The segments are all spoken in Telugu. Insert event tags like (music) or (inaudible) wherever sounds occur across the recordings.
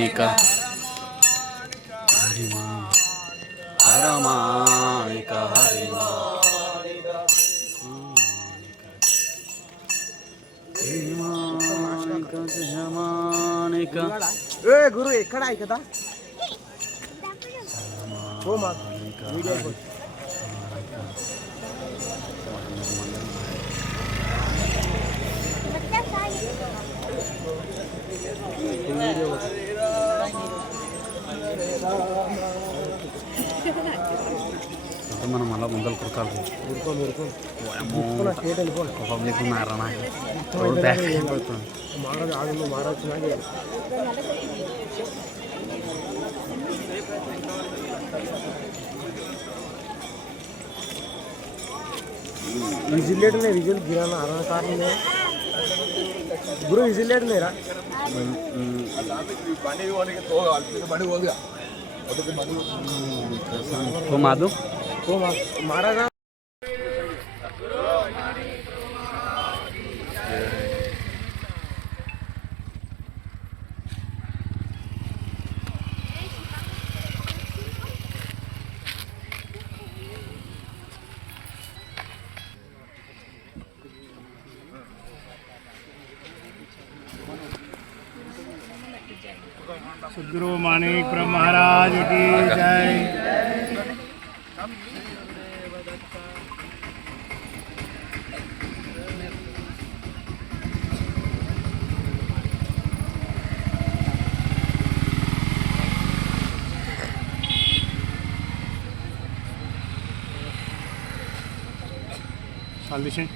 ప్రామాణిక హరిమా ప్రామాణిక హరిమా ప్రామాణిక జయమాణిక ఏ గురు ఎక్కడ కదా ఓ మా వీడియో అంటే మనం మళ్ళీ ముందలు కురకాలి ఊరుకో ఊరుకో అమ్మో స్టేట్ వెళ్ళిపో పబ్లిక్ ఉన్నారా రోడ్ బ్యాక్ అయిపోతుంది విజిల్ విజిల్ గిరానా ఉన్నాయి గురు విజిల్ లేట్ ఉన్నాయిరా ఓ మాధు. ఓ चाल दिशे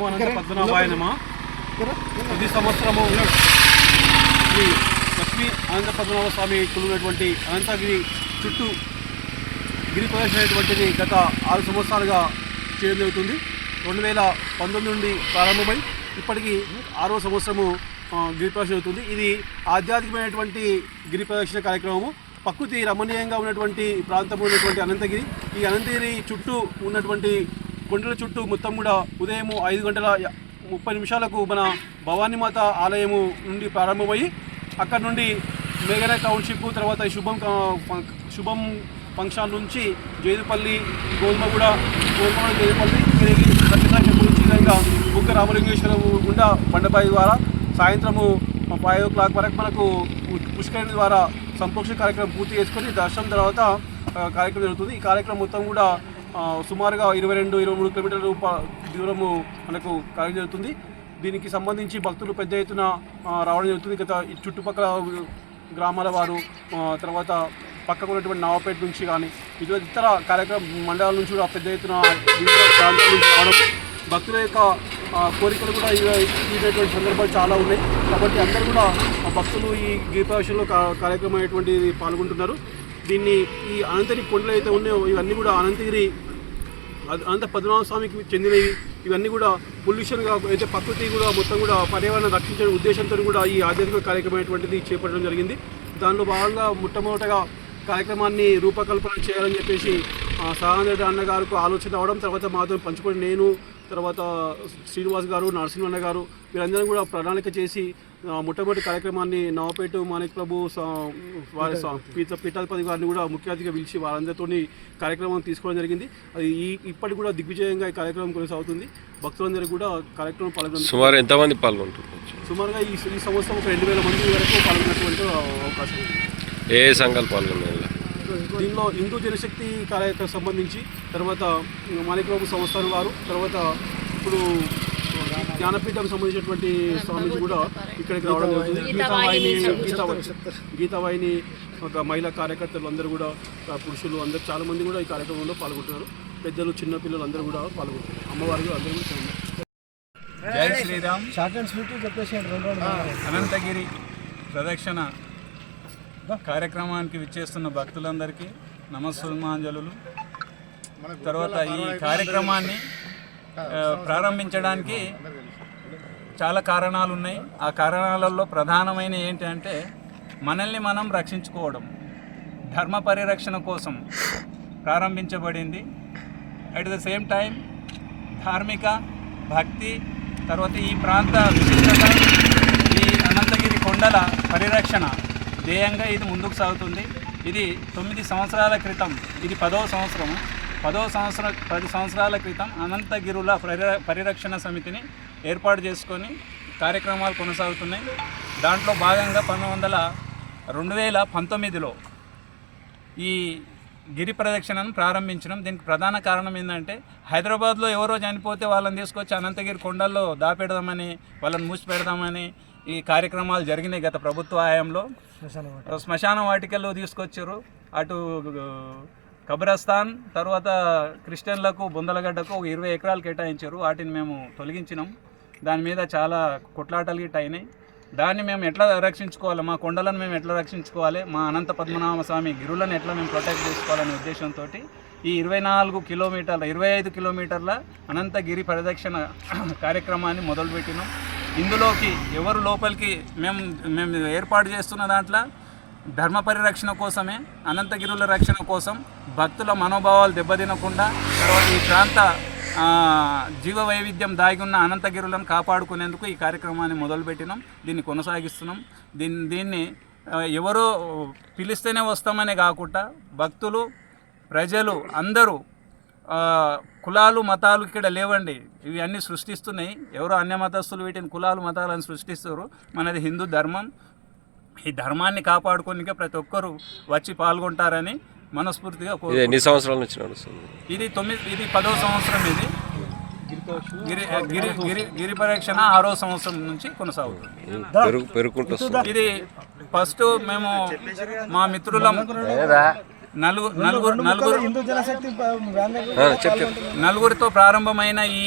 నమో అనంత పద్మనాభాయ నమ ప్రతి సంవత్సరము శ్రీ లక్ష్మీ అనంత పద్మనాభ స్వామి కొలువునటువంటి అనంతగిరి చుట్టూ గిరి ప్రదర్శన అనేటువంటిది గత ఆరు సంవత్సరాలుగా చేయడం జరుగుతుంది. రెండు వేల పంతొమ్మిది నుండి ప్రారంభమై ఇప్పటికీ ఆరో సంవత్సరము గిరి ప్రదర్శన అవుతుంది ఇది ఆధ్యాత్మికమైనటువంటి గిరి ప్రదర్శన కార్యక్రమము. ప్రకృతి రమణీయంగా ఉన్నటువంటి ప్రాంతంలో ఉన్నటువంటి అనంతగిరి. ఈ అనంతగిరి చుట్టూ ఉన్నటువంటి కొండల చుట్టూ మొత్తం కూడా ఉదయం ఐదు గంటల ముప్పై నిమిషాలకు మన భవానీమాత ఆలయము నుండి ప్రారంభమయ్యి అక్కడ నుండి మేఘన టౌన్షిప్ తర్వాత శుభం శుభం ఫంక్షన్ నుంచి జైదుపల్లి గోల్మగూడ గోల్మగూడ జైదుపల్లి తిరిగి నుంచి ఈ విధంగా రామలింగేశ్వరం గుండా బండపాయి ద్వారా సాయంత్రము ఫైవ్ ఓ క్లాక్ వరకు మనకు పుష్కరిణి ద్వారా సంతోష కార్యక్రమం పూర్తి చేసుకొని దర్శనం తర్వాత కార్యక్రమం జరుగుతుంది. ఈ కార్యక్రమం మొత్తం కూడా సుమారుగా ఇరవై రెండు ఇరవై మూడు కిలోమీటర్ల దూరము మనకు కార్యం జరుగుతుంది. దీనికి సంబంధించి భక్తులు పెద్ద ఎత్తున రావడం జరుగుతుంది. గత ఈ చుట్టుపక్కల గ్రామాల వారు తర్వాత పక్కకు ఉన్నటువంటి నవాపేట నుంచి కానీ ఇటువంటి ఇతర కార్యక్రమ మండలాల నుంచి కూడా పెద్ద ఎత్తున ప్రాంతాల నుంచి రావడం భక్తుల యొక్క కోరికలు కూడా ఇటువంటి సందర్భాలు చాలా ఉన్నాయి. కాబట్టి అందరూ కూడా భక్తులు ఈ గీతాశంలో కార్యక్రమం అనేటువంటిది పాల్గొంటున్నారు. దీన్ని ఈ అనంతగిరి కొండలు అయితే ఉన్నాయో ఇవన్నీ కూడా అనంతగిరి అనంత పద్మనాభ స్వామికి చెందినవి. ఇవన్నీ కూడా పొల్యూషన్గా అయితే ప్రకృతి కూడా మొత్తం కూడా పర్యావరణం రక్షించే ఉద్దేశంతో కూడా ఈ ఆధ్యాత్మిక కార్యక్రమమైనటువంటిది చేపట్టడం జరిగింది. దానిలో భాగంగా మొట్టమొదటగా కార్యక్రమాన్ని రూపకల్పన చేయాలని చెప్పేసి సహానంద అన్న గారికి ఆలోచన అవడం తర్వాత మాతో పంచుకొని నేను తర్వాత శ్రీనివాస్ గారు నరసింహన్న గారు వీరందరం కూడా ప్రణాళిక చేసి మొట్టమొదటి కార్యక్రమాన్ని నవపేట మాణిక్ ప్రభు వారి పీఠాధిపతి గారిని కూడా ముఖ్య అతిథిగా పిలిచి వారందరితో కార్యక్రమం తీసుకోవడం జరిగింది. అది ఈ ఇప్పటికి కూడా దిగ్విజయంగా ఈ కార్యక్రమం కొనసాగుతుంది. భక్తులందరూ కూడా కార్యక్రమం పాల్గొంది సుమారు ఎంతమంది పాల్గొంటున్నారు? సుమారుగా ఈ ఈ సంవత్సరం ఒక రెండు వేల మంది వరకు పాల్గొన్నటువంటి అవకాశం ఉంది. ఏ సంఘాలు పాల్గొన్నారు ఇలా? దీనిలో హిందూ జనశక్తి కార్యక్రమం సంబంధించి తర్వాత మాణిక్యబాబు సంస్థానం వారు తర్వాత ఇప్పుడు జ్ఞానపీఠం సంబంధించినటువంటి స్వామీజీ కూడా ఇక్కడికి రావడం జరుగుతుంది. గీతావాహిని గీతావాహిని గీతావాహిని ఒక మహిళా కార్యకర్తలు అందరూ కూడా పురుషులు అందరూ చాలా మంది కూడా ఈ కార్యక్రమంలో పాల్గొంటున్నారు. పెద్దలు చిన్న పిల్లలు అందరూ కూడా పాల్గొంటున్నారు. అమ్మవారు అందరూ. జై శ్రీరామ్. అనంతగిరి ప్రదక్షిణ కార్యక్రమానికి విచ్చేస్తున్న భక్తులందరికీ నమస్సుమాంజలు తర్వాత ఈ కార్యక్రమాన్ని ప్రారంభించడానికి చాలా కారణాలు ఉన్నాయి ఆ కారణాలలో ప్రధానమైన ఏంటంటే మనల్ని మనం రక్షించుకోవడం. ధర్మ పరిరక్షణ కోసం ప్రారంభించబడింది. అట్ ద సేమ్ టైం ధార్మిక భక్తి తర్వాత ఈ ప్రాంత విశిష్టత ఈ అనంతగిరి కొండల పరిరక్షణ ధ్యేయంగా ఇది ముందుకు సాగుతుంది. ఇది తొమ్మిది సంవత్సరాల క్రితం ఇది పదవ సంవత్సరం పదవ సంవత్సరం పది సంవత్సరాల క్రితం అనంతగిరుల పరి పరిరక్షణ సమితిని ఏర్పాటు చేసుకొని కార్యక్రమాలు కొనసాగుతున్నాయి. దాంట్లో భాగంగా పంతొమ్మిది వందల రెండు వేల పంతొమ్మిదిలో ఈ గిరి ప్రదక్షిణను ప్రారంభించడం దీనికి ప్రధాన కారణం ఏంటంటే హైదరాబాద్లో ఎవరో చనిపోతే వాళ్ళని తీసుకొచ్చి అనంతగిరి కొండల్లో దాపెడదామని వాళ్ళని మూసిపెడదామని ఈ కార్యక్రమాలు జరిగినాయి గత ప్రభుత్వ హయాంలో. శ్మశాన వాటికల్లో తీసుకొచ్చారు. అటు కబ్రస్థాన్ తర్వాత క్రిస్టియన్లకు బొందలగడ్డకు ఒక ఇరవై ఎకరాలు కేటాయించారు. వాటిని మేము తొలగించినాం. దాని మీద చాలా కొట్లాటలు గిట్ట అయినాయి. దాన్ని మేము ఎట్లా రక్షించుకోవాలి? మా కొండలను మేము ఎట్లా రక్షించుకోవాలి? మా అనంత పద్మనాభ స్వామి గిరులను ఎట్లా మేము ప్రొటెక్ట్ చేసుకోవాలనే ఉద్దేశంతో ఈ ఇరవై నాలుగు కిలోమీటర్ల ఇరవై ఐదు కిలోమీటర్ల అనంతగిరి పరిదక్షణ (clears throat) కార్యక్రమాన్ని మొదలుపెట్టినాం. ఇందులోకి ఎవరు లోపలికి మేము మేము ఏర్పాటు చేస్తున్న దాంట్లో ధర్మ పరిరక్షణ కోసమే అనంతగిరుల రక్షణ కోసం భక్తుల మనోభావాలు దెబ్బతినకుండా తర్వాత ఈ ప్రాంత జీవ వైవిధ్యం దాగి ఉన్న అనంతగిరులను కాపాడుకునేందుకు ఈ కార్యక్రమాన్ని మొదలుపెట్టినాం. దీన్ని కొనసాగిస్తున్నాం. దీన్ని దీన్ని ఎవరో పిలిస్తేనే వస్తామనే కాకుండా భక్తులు ప్రజలు అందరూ కులాలు మతాలు ఇక్కడ లేవండి. ఇవి అన్నీ సృష్టిస్తున్నాయి. ఎవరో అన్య మతస్థులు వీటిని కులాలు మతాలను సృష్టిస్తారు. మనది హిందూ ధర్మం. ఈ ధర్మాన్ని కాపాడుకోనికే ప్రతి ఒక్కరూ వచ్చి పాల్గొంటారని మనస్ఫూర్తిగా ఇది కోరు ఎన్ని సంవత్సరాల నుంచి నడుస్తుంది? ఇది తొమ్మిది ఇది పదో సంవత్సరం ఇది. గిరి గిరి గిరి గిరి పరీక్షణ ఆరో సంవత్సరం నుంచి కొనసాగుతుంది. ఇది ఫస్ట్ మేము మా మిత్రులం నలుగురు నలుగురు నలుగురితో ప్రారంభమైన ఈ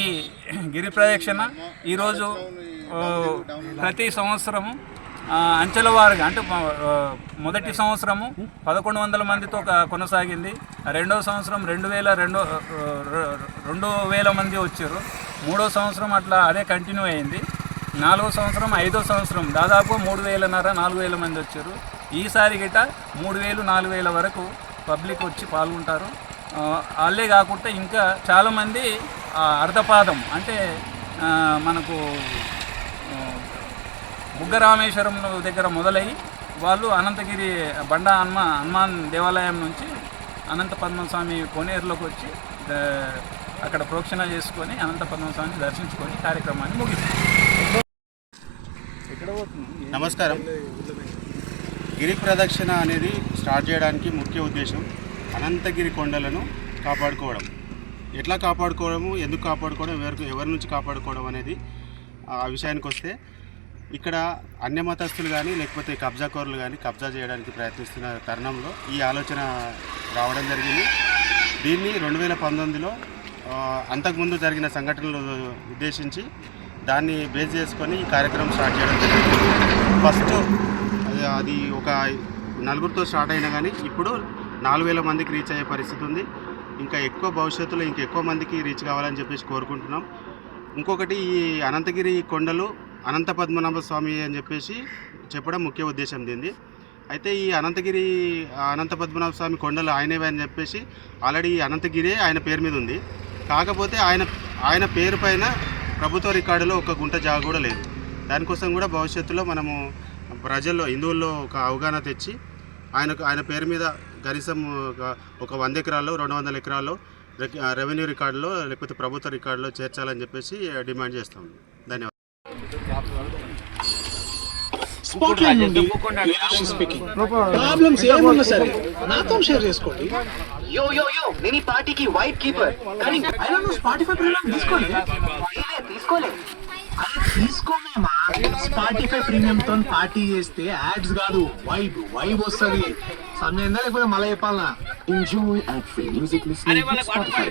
గిరి ప్రదక్షిణ ఈరోజు ప్రతి సంవత్సరము అంచెల వారుగా అంటే మొదటి సంవత్సరము పదకొండు వందల మందితో కొనసాగింది. రెండవ సంవత్సరం రెండు వేల రెండు రెండు వేల మంది వచ్చారు. మూడో సంవత్సరం అట్లా అదే కంటిన్యూ అయింది. నాలుగో సంవత్సరం ఐదో సంవత్సరం దాదాపు మూడు వేలన్నర నాలుగు వేల మంది వచ్చారు. ఈసారి గిట మూడు వేలు నాలుగు వేల వరకు పబ్లిక్ వచ్చి పాల్గొంటారు. వాళ్ళే కాకుండా ఇంకా చాలామంది అర్ధపాదం అంటే మనకు బుగ్గరామేశ్వరం దగ్గర మొదలై వాళ్ళు అనంతగిరి బండ హనుమ హనుమాన్ దేవాలయం నుంచి అనంత పద్మస్వామి కోనేరులోకి వచ్చి అక్కడ ప్రోక్షణ చేసుకొని అనంత పద్మస్వామిని దర్శించుకొని కార్యక్రమాన్ని ముగిస్తారు నమస్కారం. గిరి ప్రదక్షిణ అనేది స్టార్ట్ చేయడానికి ముఖ్య ఉద్దేశం అనంతగిరి కొండలను కాపాడుకోవడం. ఎట్లా కాపాడుకోవడము ఎందుకు కాపాడుకోవడం ఎవరికి ఎవరి నుంచి కాపాడుకోవడం అనేది ఆ విషయానికి వస్తే ఇక్కడ అన్య మతస్థులు కానీ లేకపోతే కబ్జాకోరులు కానీ కబ్జా చేయడానికి ప్రయత్నిస్తున్న తరుణంలో ఈ ఆలోచన రావడం జరిగింది. దీన్ని రెండు వేల పంతొమ్మిదిలో అంతకుముందు జరిగిన సంఘటనలు ఉద్దేశించి దాన్ని బేస్ చేసుకొని ఈ కార్యక్రమం స్టార్ట్ చేయడం జరిగింది. ఫస్ట్ అది- అది ఒక నలుగురితో స్టార్ట్ అయినా కానీ ఇప్పుడు నాలుగు వేల మందికి రీచ్ అయ్యే పరిస్థితి ఉంది. ఇంకా ఎక్కువ భవిష్యత్తులో ఇంకా ఎక్కువ మందికి రీచ్ కావాలని చెప్పేసి కోరుకుంటున్నాం. ఇంకొకటి ఈ అనంతగిరి కొండలు అనంత పద్మనాభ స్వామి అని చెప్పేసి చెప్పడం ముఖ్య ఉద్దేశం దీనిది. అయితే ఈ అనంతగిరి అనంత పద్మనాభ స్వామి కొండలు ఆయనవే అని చెప్పేసి ఆల్రెడీ ఈ అనంతగిరి ఆయన పేరు మీద ఉంది. కాకపోతే ఆయన ఆయన పేరు పైన ప్రభుత్వ రికార్డులో ఒక గుంట జాగ కూడా లేదు. దానికోసం కూడా భవిష్యత్తులో మనము ప్రజల్లో హిందువుల్లో ఒక అవగాహన తెచ్చి ఆయనకు ఆయన పేరు మీద కనీసం ఒక వంద ఎకరాల్లో రెండు వందల ఎకరాల్లో రెవెన్యూ రికార్డులో లేకపోతే ప్రభుత్వ రికార్డులో చేర్చాలని చెప్పేసి డిమాండ్ చేస్తాం ధన్యవాదాలు ప్రాబ్లమ్స్ ఏమున్నా సరే. నాతో షేర్ చేసుకోండి. యో యో యో నేను ఈ పార్టీకి వైట్ కీపర్ కానీ అయినా నువ్వు స్పాటిఫై ప్రీమియం తీసుకోండి ఇదే తీసుకోలేదు అది తీసుకోమేమా? స్పాటిఫై ప్రీమియం తో పార్టీ చేస్తే యాడ్స్ కాదు. వైబ్ వైబ్ వస్తుంది. సమయం లేకపోతే మళ్ళీ చెప్పాలనా? Enjoy ad free music listening Spotify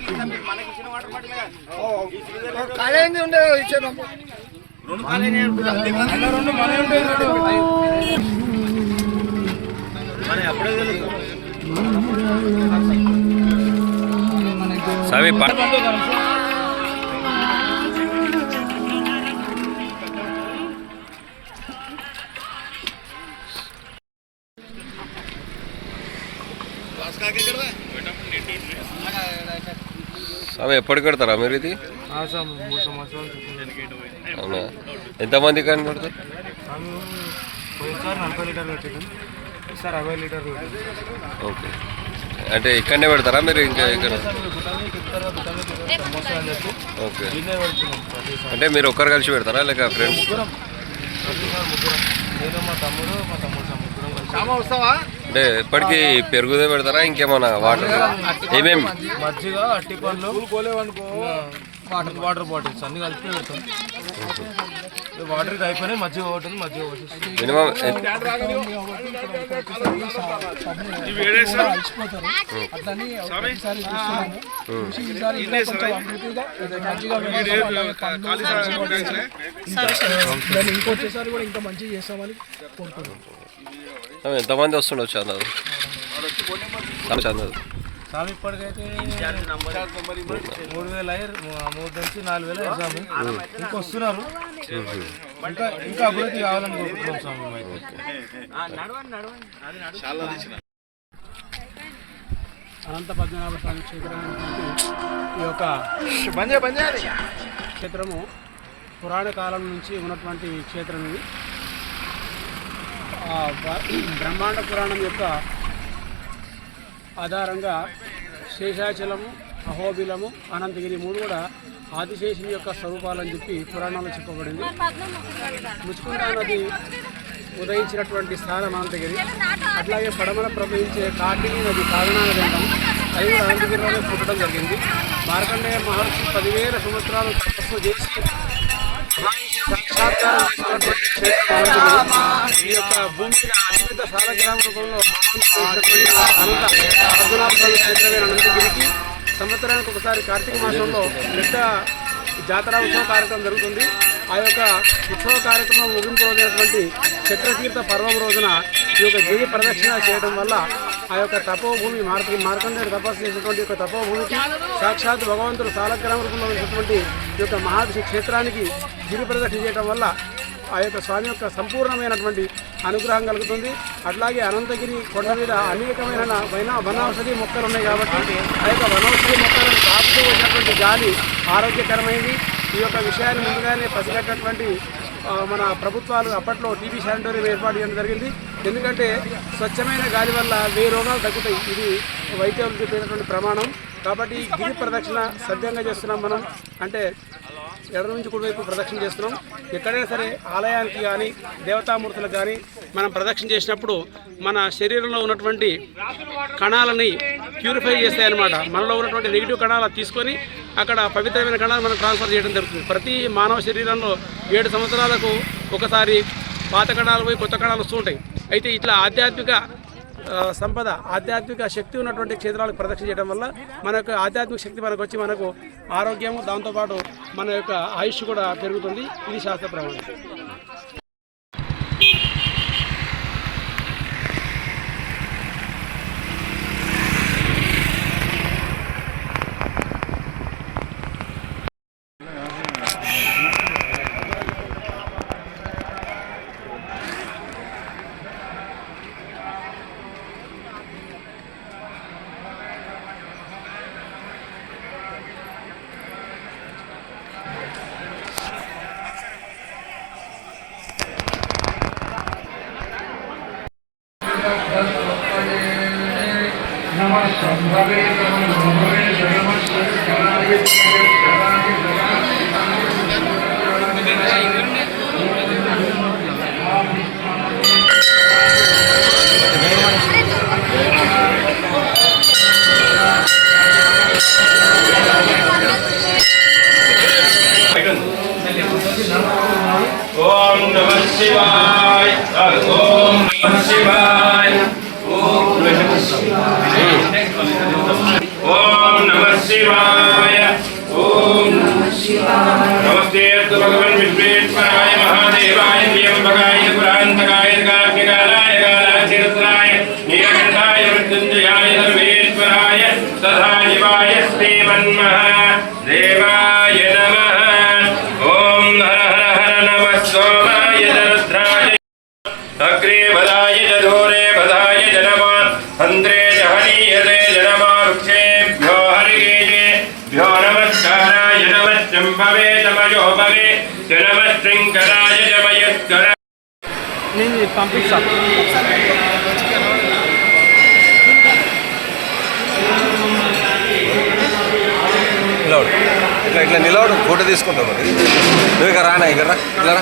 స్వామి పా- స్వామి ఎప్పటికి కడతారా మీరు ఇది? అవునా? ఎంతమంది కానీ పెడతారు పోయినసారి నలభై లీటర్లు పెట్టింది ఈసారి అరవై లీటర్లు ఓకే. అంటే ఇక్కడనే పెడతారా మీరు ఇంకా ఇక్కడ? ఓకే. అంటే మీరు ఒక్కరు కలిసి పెడతారా లేక ఫ్రెండ్స్? అంటే ఎప్పటికీ పెరుగుదే పెడతారా ఇంకేమన్నా వాటర్? ఏమేమి మజ్జిగ అట్టి పండ్లు. వాటర్ వాటర్ బాటిల్స్ అన్ని కలిపి పెడతాం. వాటర్ ఇది అయిపోయినాయి మజ్జిగ ఒకటి ఒకటి మినిమం ఇంకొచ్చేసారి కూడా ఇంకా మంచిగా చేస్తామని కోరుకుంటున్నాం ఎంతమంది వస్తుండొచ్చు అన్నది చందదు సార్ ఇప్పటికైతే మూడు వేల మూడు నుంచి నాలుగు వేల ఎగ్జామ్. ఇంకా వస్తున్నారు. ఇంకా ఇంకా అభివృద్ధి కావాలని కోరుకుంటున్నాం స్వామి అనంత పద్మనాభ స్వామి క్షేత్రం అనేటువంటి ఈ యొక్క క్షేత్రము పురాణ కాలం నుంచి ఉన్నటువంటి క్షేత్రం ఇది. ఆ బ- బ్రహ్మాండ పురాణం యొక్క ఆధారంగా శేషాచలము అహోబిలము అనంతగిరి మూడు కూడా ఆదిశేషుని యొక్క స్వరూపాలని చెప్పి పురాణంలో చెప్పబడింది. ముచుకుంటా నది ఉదయించినటువంటి స్థానం అనంతగిరి. అట్లాగే పడమల ప్రవహించే కార్తీక నది కారణాల గంటం అది కూడా అనంతగిరిలోనే పుట్టడం జరిగింది. మార్కండేయ మహర్షి పదివేల సంవత్సరాలు తపస్సు చేసి ఈ యొక్క భూమి మీద అతిపెద్ద సాలగ్రామ రూపంలో భగవంతుడు అనంత క్షేత్రమైన అనంతగిరికి సంవత్సరానికి ఒకసారి కార్తీక మాసంలో పెద్ద జాతర ఉత్సవ కార్యక్రమం జరుగుతుంది ఆ యొక్క ఉత్సవ కార్యక్రమం ముగింపు రోజైనటువంటి చక్రతీర్థ పర్వం రోజున ఈ యొక్క గిరి ప్రదక్షిణ చేయడం వల్ల ఆ యొక్క తపోభూమి మార్క మార్కండేయుడు తపస్సు చేసినటువంటి యొక్క తపోభూమికి సాక్షాత్ భగవంతుడు సాలగ్రామ రూపంలో ఉన్నటువంటి ఈ యొక్క మహాదశి క్షేత్రానికి గిరి ప్రదక్షిణ చేయడం వల్ల ఆ యొక్క స్వామి యొక్క సంపూర్ణమైనటువంటి అనుగ్రహం కలుగుతుంది. అట్లాగే అనంతగిరి కొండ మీద అనేకమైన వన వనౌషధి మొక్కలు ఉన్నాయి కాబట్టి ఆ యొక్క వనౌషధి మొక్కలను తాకుతూ వచ్చినటువంటి గాలి ఆరోగ్యకరమైంది. ఈ యొక్క విషయాన్ని ముందుగానే పసిగట్టినటువంటి మన ప్రభుత్వాలు అప్పట్లో టీవీ శానిటోరియం ఏర్పాటు చేయడం జరిగింది. ఎందుకంటే స్వచ్ఛమైన గాలి వల్ల వెయ్యి రోగాలు తగ్గుతాయి. ఇది వైద్యులు చెప్పినటువంటి ప్రమాణం. కాబట్టి ఈ గిరి ప్రదక్షిణ సవ్యంగా చేస్తున్నాం మనం. అంటే ఎడ నుంచి కుడివైపు ప్రదక్షిణ చేస్తున్నాం. ఎక్కడైనా సరే ఆలయానికి కానీ దేవతామూర్తులకు కానీ మనం ప్రదక్షిణ చేసినప్పుడు మన శరీరంలో ఉన్నటువంటి కణాలని ప్యూరిఫై చేస్తాయన్నమాట. మనలో ఉన్నటువంటి నెగిటివ్ కణాలు తీసుకొని అక్కడ పవిత్రమైన కణాలు మనం ట్రాన్స్ఫర్ చేయడం జరుగుతుంది. ప్రతి మానవ శరీరంలో ఏడు సంవత్సరాలకు ఒకసారి పాత కణాలు పోయి కొత్త కణాలు వస్తూ ఉంటాయి. అయితే ఇట్లా ఆధ్యాత్మిక సంపద ఆధ్యాత్మిక శక్తి ఉన్నటువంటి క్షేత్రాలకు ప్రదక్షిణ చేయడం వల్ల మన యొక్క ఆధ్యాత్మిక శక్తి మనకు వచ్చి మనకు ఆరోగ్యము దాంతోపాటు మన యొక్క ఆయుష్ కూడా పెరుగుతుంది. ఇది శాస్త్ర ప్రమాణం. నేను పంపిస్తాను నిలవడు ఇట్లా ఇట్లా నిలవడు ఫోటో తీసుకుంటాం మరి. నువ్వు ఇక రానా ఇక్కడ? రా. ఇలా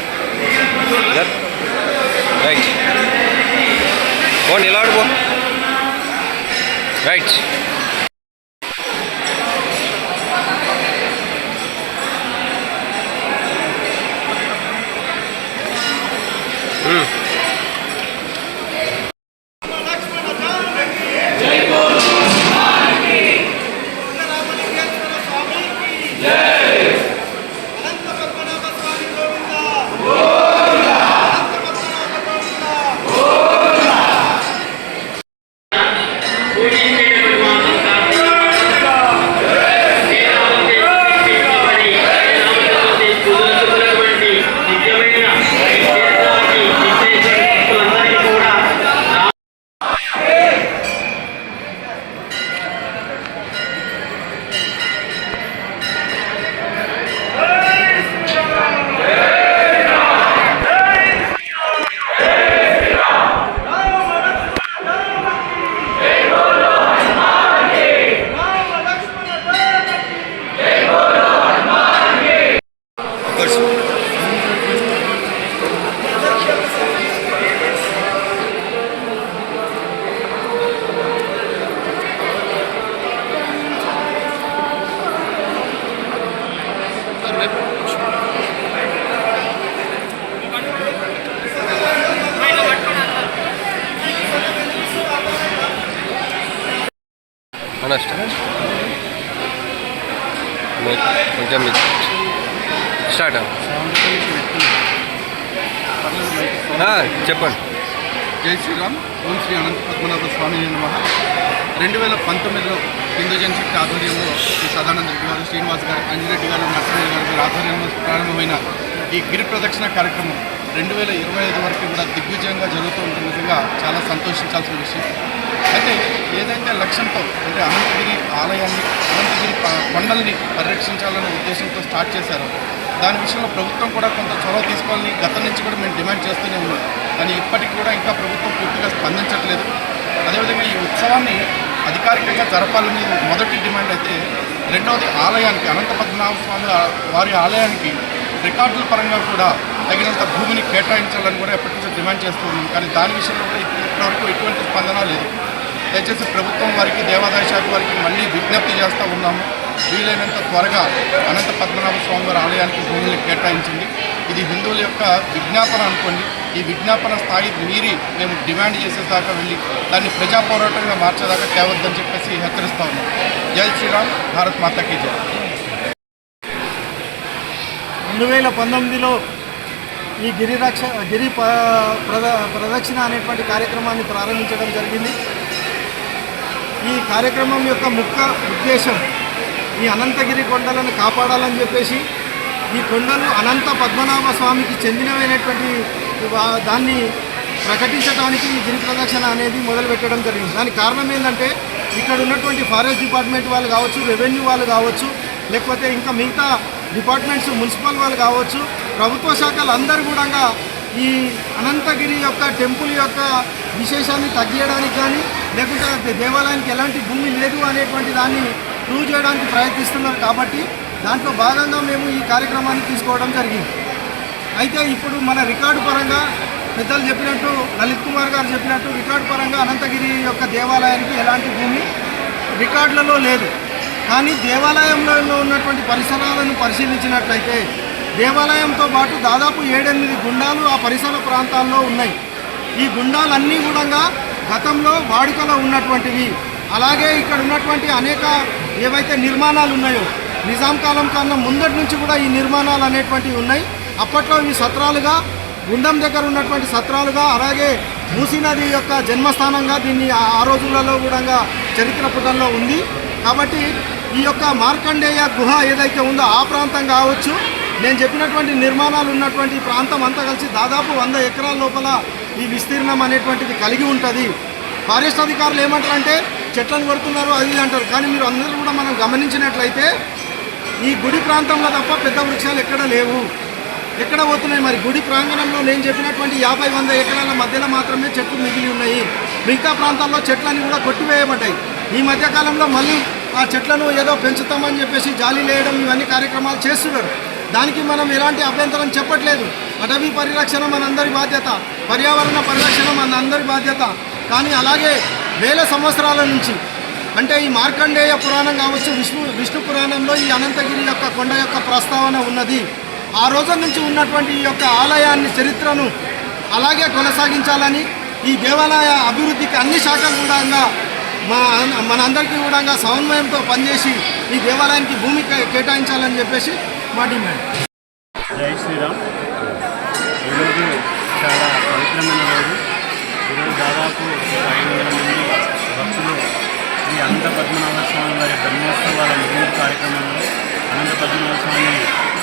రా రైట్. పో నిలవడు పో. రైట్. రెండు వేల ఇరవై ఐదు వరకు కూడా దిగ్విజయంగా జరుగుతూ ఉంటుంది నిజంగా చాలా సంతోషించాల్సిన విషయం. అయితే ఏదైతే లక్ష్యంతో అంటే అనంతగిరి ఆలయాన్ని అనంతగిరి కొండల్ని పరిరక్షించాలనే ఉద్దేశంతో స్టార్ట్ చేశారు దాని విషయంలో ప్రభుత్వం కూడా కొంత చొరవ తీసుకోవాలని గతం నుంచి కూడా మేము డిమాండ్ చేస్తూనే ఉన్నాం. కానీ ఇప్పటికి కూడా ఇంకా ప్రభుత్వం పూర్తిగా స్పందించట్లేదు. అదేవిధంగా ఈ ఉత్సవాన్ని అధికారికంగా జరపాలని మొదటి డిమాండ్ అయితే రెండవది ఆలయానికి అనంత పద్మనాభ స్వామి వారి ఆలయానికి రికార్డుల పరంగా కూడా తగినంత భూమిని కేటాయించాలని కూడా ఎప్పటి నుంచో డిమాండ్ చేస్తూ ఉన్నాం. కానీ దాని విషయంలో కూడా ఇప్పటివరకు ఎటువంటి స్పందన లేదు. దయచేసి ప్రభుత్వం వారికి దేవాదాయ శాఖ వారికి మళ్ళీ విజ్ఞప్తి చేస్తూ ఉన్నాము. వీలైనంత త్వరగా అనంత పద్మనాభ స్వామి వారి ఆలయానికి భూమిని కేటాయించింది ఇది హిందువుల యొక్క విజ్ఞాపన అనుకోండి. ఈ విజ్ఞాపన స్థాయి మీరి మేము డిమాండ్ చేసేదాకా వెళ్ళి దాన్ని ప్రజా పోరాటంగా మార్చేదాకా తేవద్దని చెప్పేసి హెచ్చరిస్తూ ఉన్నాం. జై శ్రీరామ్. భారత్ మాతకి జై. రెండు వేల పంతొమ్మిదిలో ఈ గిరి రక్ష గిరి ప ప్రద ప్రదక్షిణ అనేటువంటి కార్యక్రమాన్ని ప్రారంభించడం జరిగింది. ఈ కార్యక్రమం యొక్క ముఖ్య ఉద్దేశం ఈ అనంతగిరి కొండలను కాపాడాలని చెప్పేసి ఈ కొండలు అనంత పద్మనాభ స్వామికి చెందినమైనటువంటి దాన్ని ప్రకటించడానికి ఈ గిరి ప్రదక్షిణ అనేది మొదలుపెట్టడం జరిగింది. దానికి కారణం ఏంటంటే ఇక్కడ ఉన్నటువంటి ఫారెస్ట్ డిపార్ట్మెంట్ వాళ్ళు కావచ్చు రెవెన్యూ వాళ్ళు కావచ్చు లేకపోతే ఇంకా మిగతా డిపార్ట్మెంట్స్ మున్సిపల్ వాళ్ళు కావచ్చు ప్రభుత్వ శాఖలు అందరూ కూడా ఈ అనంతగిరి యొక్క టెంపుల్ యొక్క విశేషాన్ని తగ్గియడానికి కానీ లేకుంటే దేవాలయానికి ఎలాంటి భూమి లేదు అనేటువంటి దాన్ని ప్రూవ్ చేయడానికి ప్రయత్నిస్తున్నారు కాబట్టి దాంట్లో భాగంగా మేము ఈ కార్యక్రమాన్ని తీసుకోవడం జరిగింది. అయితే ఇప్పుడు మన రికార్డు పరంగా పెద్దలు చెప్పినట్టు లలిత్ కుమార్ గారు చెప్పినట్టు రికార్డు పరంగా అనంతగిరి యొక్క దేవాలయానికి ఎలాంటి భూమి రికార్డులలో లేదు. కానీ దేవాలయంలో ఉన్నటువంటి పరిసరాలను పరిశీలించినట్లయితే దేవాలయంతో పాటు దాదాపు ఏడెనిమిది గుండాలు ఆ పరిసర ప్రాంతాల్లో ఉన్నాయి. ఈ గుండాలన్నీ కూడా గతంలో వాడుకలో ఉన్నటువంటివి. అలాగే ఇక్కడ ఉన్నటువంటి అనేక ఏవైతే నిర్మాణాలు ఉన్నాయో నిజాం కాలం కన్నా ముందటి నుంచి కూడా ఈ నిర్మాణాలు అనేటువంటివి ఉన్నాయి. అప్పట్లో ఇవి సత్రాలుగా గుండం దగ్గర ఉన్నటువంటి సత్రాలుగా అలాగే మూసీ నది యొక్క జన్మస్థానంగా దీన్ని ఆ ఆ రోజులలో కూడా చరిత్ర పుటంలో ఉంది. కాబట్టి ఈ యొక్క మార్కండేయ గుహ ఏదైతే ఉందో ఆ ప్రాంతం కావచ్చు నేను చెప్పినటువంటి నిర్మాణాలు ఉన్నటువంటి ఈ ప్రాంతం అంతా కలిసి దాదాపు వంద ఎకరాల లోపల ఈ విస్తీర్ణం అనేటువంటిది కలిగి ఉంటుంది. ఫారెస్ట్ అధికారులు ఏమంటారంటే చెట్లను కొడుతున్నారు అది అంటారు. కానీ మీరు అందరూ కూడా మనం గమనించినట్లయితే ఈ గుడి ప్రాంతంలో తప్ప పెద్ద వృక్షాలు ఎక్కడ లేవు. ఎక్కడ పోతున్నాయి? మరి గుడి ప్రాంగణంలో నేను చెప్పినటువంటి యాభై వంద ఎకరాల మధ్యలో మాత్రమే చెట్లు మిగిలి ఉన్నాయి. మిగతా ప్రాంతాల్లో చెట్లన్నీ కూడా కొట్టివేయబడ్డాయి. ఈ మధ్యకాలంలో మళ్ళీ ఆ చెట్లను ఏదో పెంచుతామని చెప్పేసి జాలి లేయడం ఇవన్నీ కార్యక్రమాలు చేస్తున్నారు. దానికి మనం ఎలాంటి అభ్యంతరం చెప్పట్లేదు. అటవీ పరిరక్షణ మనందరి బాధ్యత పర్యావరణ పరిరక్షణ మన అందరి బాధ్యత. కానీ అలాగే వేల సంవత్సరాల నుంచి అంటే ఈ మార్కండేయ పురాణం కావచ్చు విష్ణు విష్ణు పురాణంలో ఈ అనంతగిరి యొక్క కొండ యొక్క ప్రస్తావన ఉన్నది. ఆ రోజు నుంచి ఉన్నటువంటి ఈ యొక్క ఆలయాన్ని చరిత్రను అలాగే కొనసాగించాలని ఈ దేవాలయ అభివృద్ధికి అన్ని శాఖలు కూడా మా మనందరికీ కూడా సమన్వయంతో పనిచేసి ఈ దేవాలయానికి భూమి కేటాయించాలని చెప్పేసి మా డిమాండ్ జై శ్రీరామ్. ఈరోజు చాలా పవిత్రమైన రోజు. ఈరోజు దాదాపు ఐదు వందల మంది భక్తులు ఈ అనంత పద్మనాభ స్వామి వారి బ్రహ్మోత్సవాల ముగింపు కార్యక్రమంలో అనంత పద్మనాభ స్వామి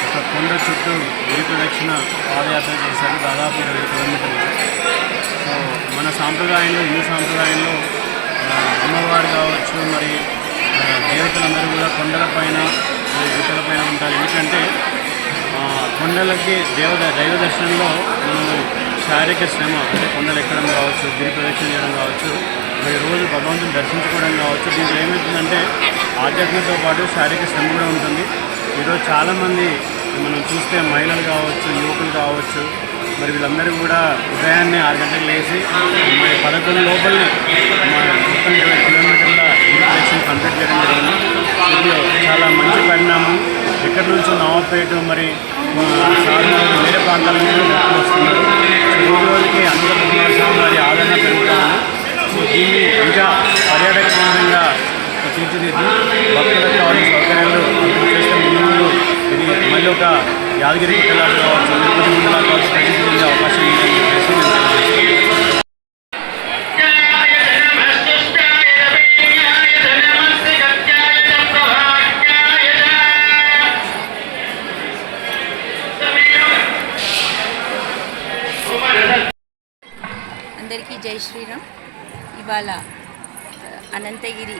ఒక కొండ చుట్టూ గిరి పాదయాత్ర చేశారు. దాదాపు ఇరవై కిలోమీటర్లు. సో మన సాంప్రదాయంలో హిందూ సాంప్రదాయంలో అమ్మవారు కావచ్చు మరి దేవతలందరూ కూడా కొండలపైన మరి గుట్టలపైన ఉంటారు. ఎందుకంటే కొండలకి దేవ దైవ దర్శనంలో మనము శారీరక శ్రమ అంటే కొండలు ఎక్కడం కావచ్చు గిరి ప్రదక్షిణ చేయడం కావచ్చు మరి రోజు భగవంతుని దర్శించుకోవడం కావచ్చు దీంట్లో ఏమవుతుందంటే ఆధ్యాత్మికతో పాటు శారీరక శ్రమ కూడా ఉంటుంది. ఈరోజు చాలామంది మనం చూస్తే మహిళలు కావచ్చు యువకులు కావచ్చు మరి వీళ్ళందరూ కూడా ఉదయాన్నే ఆరు గంటలకు లేచి మరి పదకొండు లోపలనే మొత్తం ఇరవై కిలోమీటర్ల ఎలక్షన్ కంప్లీట్ చేయడం జరిగింది. ఇది చాలా మంచి పరిణామం. నుంచి నుంచో నవాబ్పేట మరి సాధారణ వేరే ప్రాంతాల నుంచి వస్తున్నారు. రోజుకి అందరూ వారి ఆదరణ పెరుగుతాము సో దీన్ని ఇంకా పర్యాటక కేంద్రంగా తీర్చిదిద్ది భక్తులకు కావాల్సిన సౌకర్యాలు చేస్తే ముందు ఇది మళ్ళీ ఒక యాదగిరి కళాశాల అవకాశం ఉందని చెప్పేసి నేను అందరికీ జై శ్రీరామ్. ఇవాళ అనంతగిరి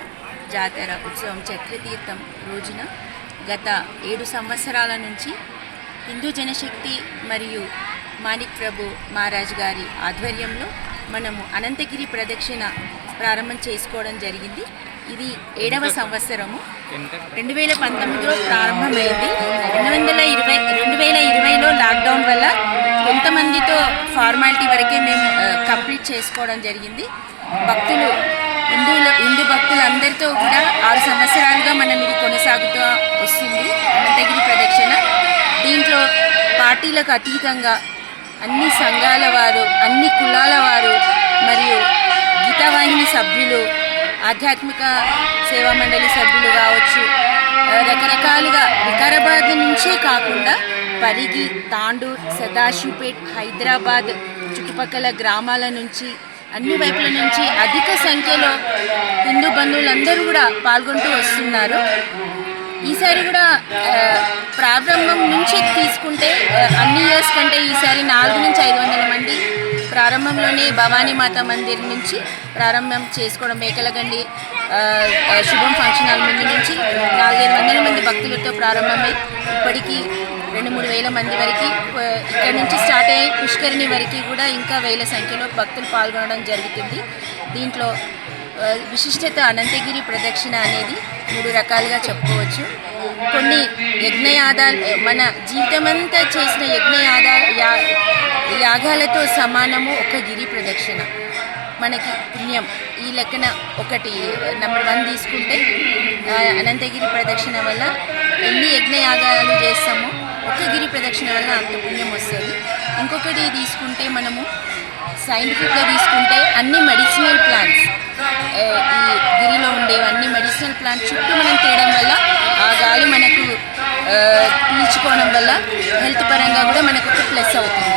జాతర ఉత్సవం చక్రతీర్థం రోజున గత ఏడు సంవత్సరాల నుంచి హిందూ జనశక్తి మరియు మాణిక్ ప్రభు మహారాజ్ గారి ఆధ్వర్యంలో మనము అనంతగిరి ప్రదక్షిణ ప్రారంభం చేసుకోవడం జరిగింది. ఇది ఏడవ సంవత్సరము. రెండు వేల పంతొమ్మిదిలో ప్రారంభమైంది. రెండు వందల ఇరవై రెండు వేల ఇరవైలో లాక్డౌన్ వల్ల కొంతమందితో ఫార్మాలిటీ వరకే మేము కంప్లీట్ చేసుకోవడం జరిగింది. భక్తులు హిందువులు హిందూ భక్తులందరితో కూడా ఆరు సంవత్సరాలుగా మనం ఇది కొనసాగుతూ వస్తుంది అనంతగిరి ప్రదక్షిణ. దీంట్లో పార్టీలకు అతీతంగా అన్ని సంఘాల వారు అన్ని కులాల వారు మరియు గీతవాహిని సభ్యులు ఆధ్యాత్మిక సేవా మండలి సభ్యులు కావచ్చు. రకరకాలుగా వికారాబాద్ నుంచే కాకుండా పరిగి తాండూర్ సదాశివపేట్ హైదరాబాద్ చుట్టుపక్కల గ్రామాల నుంచి అన్ని వైపుల నుంచి అధిక సంఖ్యలో హిందూ బంధువులందరూ కూడా పాల్గొంటూ వస్తున్నారు. ఈసారి కూడా ప్రారంభం నుంచి తీసుకుంటే అన్ని ఇయర్స్ కంటే ఈసారి నాలుగు నుంచి ఐదు వందల మంది ప్రారంభంలోనే భవానీమాత మందిర్ నుంచి ప్రారంభం చేసుకోవడం మేకలగండి శుభం ఫంక్షన్ హాల్ ముందు నుంచి నాలుగైదు వందల మంది భక్తులతో ప్రారంభమై ఇప్పటికీ రెండు మూడు వేల మంది వరకు ఇక్కడ నుంచి స్టార్ట్ అయ్యి పుష్కరిణి వరకు కూడా ఇంకా వేల సంఖ్యలో భక్తులు పాల్గొనడం జరుగుతుంది. దీంట్లో విశిష్టత అనంతగిరి ప్రదక్షిణ అనేది మూడు రకాలుగా చెప్పుకోవచ్చు. కొన్ని యజ్ఞయాదాలు మన జీవితమంతా చేసిన యజ్ఞయాదా యా యాగాలతో సమానము ఒక గిరి ప్రదక్షిణ. మనకి పుణ్యం. ఈ లెక్కన ఒకటి నెంబర్ వన్ తీసుకుంటే అనంతగిరి ప్రదక్షిణ వల్ల ఎన్ని యజ్ఞయాగాలు చేస్తామో ఒక గిరి ప్రదక్షిణ వల్ల అంత పుణ్యం వస్తుంది. ఇంకొకటి తీసుకుంటే మనము సైంటిఫిక్గా తీసుకుంటే అన్ని మెడిసినల్ ప్లాంట్స్ ఈ గిరిలో ఉండేవి అన్ని మెడిసినల్ ప్లాంట్స్ చుట్టూ మనం తీయడం వల్ల ఆ గాలి మనకు పీల్చుకోవడం వల్ల హెల్త్ పరంగా కూడా మనకు ఒక ప్లస్ అవుతుంది.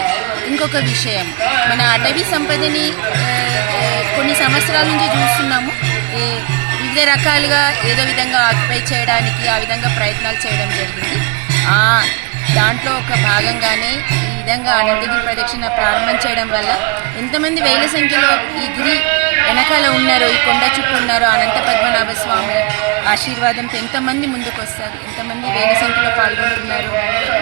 ఇంకొక విషయం మన అటవీ సంపదని కొన్ని సంవత్సరాల నుంచి చూస్తున్నాము. వివిధ రకాలుగా ఏదో విధంగా ఆక్యుపై చేయడానికి ఆ విధంగా ప్రయత్నాలు చేయడం జరిగింది. దాంట్లో ఒక భాగంగానే ఈ విధంగా అనంతగిరి ప్రదక్షిణ ప్రారంభం చేయడం వల్ల ఎంతమంది వేల సంఖ్యలో ఈ గిరి వెనకాల ఉన్నారో ఈ కొండ చుట్టూ ఉన్నారో అనంత పద్మనాభ స్వామి ఆశీర్వాదంతో ఎంతమంది ముందుకు వస్తారు ఎంతమంది వేల సంఖ్యలో పాల్గొంటున్నారు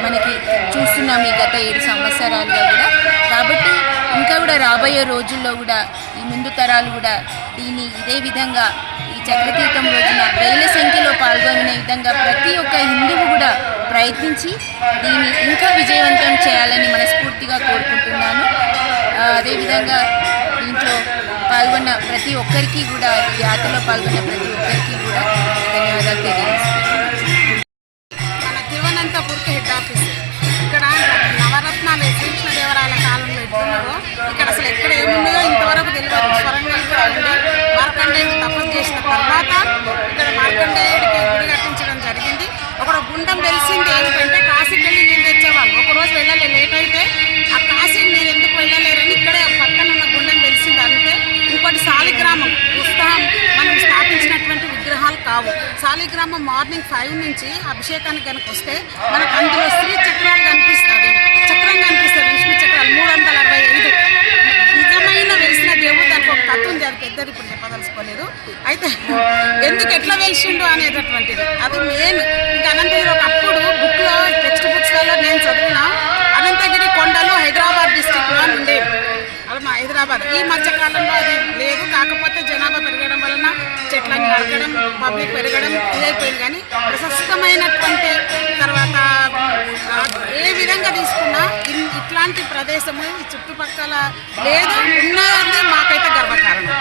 మనకి చూస్తున్నాం ఈ గత ఏడు సంవత్సరాలుగా కూడా. కాబట్టి ఇంకా కూడా రాబోయే రోజుల్లో కూడా ఈ ముందు తరాలు కూడా దీన్ని ఇదే విధంగా ఈ చక్రతీర్థం రోజున వేల సంఖ్యలో పాల్గొనే విధంగా ప్రతి ఒక్క హిందువు కూడా ప్రయత్నించి దీన్ని ఇంకా విజయవంతం చేయాలని మనస్ఫూర్తిగా కోరుకుంటున్నాను. అదేవిధంగా దీంట్లో పాల్గొన్న ప్రతి ఒక్కరికి కూడా ఈ యాత్రలో పాల్గొన్న ప్రతి ఒక్కరికి కూడా ధన్యవాదాలు తెలియజేస్తున్నాను. మన తిరువనంతపూర్కి హెడ్ ఆఫీస్. ఇక్కడ నవరత్నాలు శ్రీకృష్ణదేవరాయల కాలంలో ఎట్లున్నారో ఇక్కడ అసలు ఎక్కడ ఏముందో ఇంతవరకు తెలియదు. స్వరంగా కూడా ఉంది. మార్కండేయుడు తపస్సు చేసిన తర్వాత ఇక్కడ మార్కండేయుడికి శాలిగ్రామం మార్నింగ్ ఫైవ్ నుంచి అభిషేకానికి కనుక వస్తే మనకు అందులో స్త్రీ చక్రాలు కనిపిస్తుంది చక్రం కనిపిస్తుంది. విష్ణు చక్రాలు మూడు వందల అరవై ఐదు. నిజమైన వెలిసిన దేవుడు దానికి ఒక కథ ఉంది. అది పెద్దది ఇప్పుడు చెప్పదలుచుకోలేదు. అయితే ఎందుకు ఎట్లా వెలిసిండు అనేటటువంటిది. అది మెయిన్ ఇంకా అనంతగిరి ఒకప్పుడు బుక్లో టెక్స్ట్ బుక్స్లలో నేను చదివిన అనంతగిరి కొండలు హైదరాబాద్ డిస్టిక్లో ఉండేవి అలా మా హైదరాబాద్. ఈ మధ్యకాలంలో అది లేదు. కాకపోతే జనాభా పెరగడం చెట్లన్నీ నరకడం పబ్లిక్ పెరగడం ఇదైపోయింది. కానీ ప్రశస్తమైనటువంటి తర్వాత ఏ విధంగా తీసుకున్నా ఇట్లాంటి ప్రదేశము ఈ చుట్టుపక్కల లేదు ఉన్నది మాకైతే గర్వకారణం.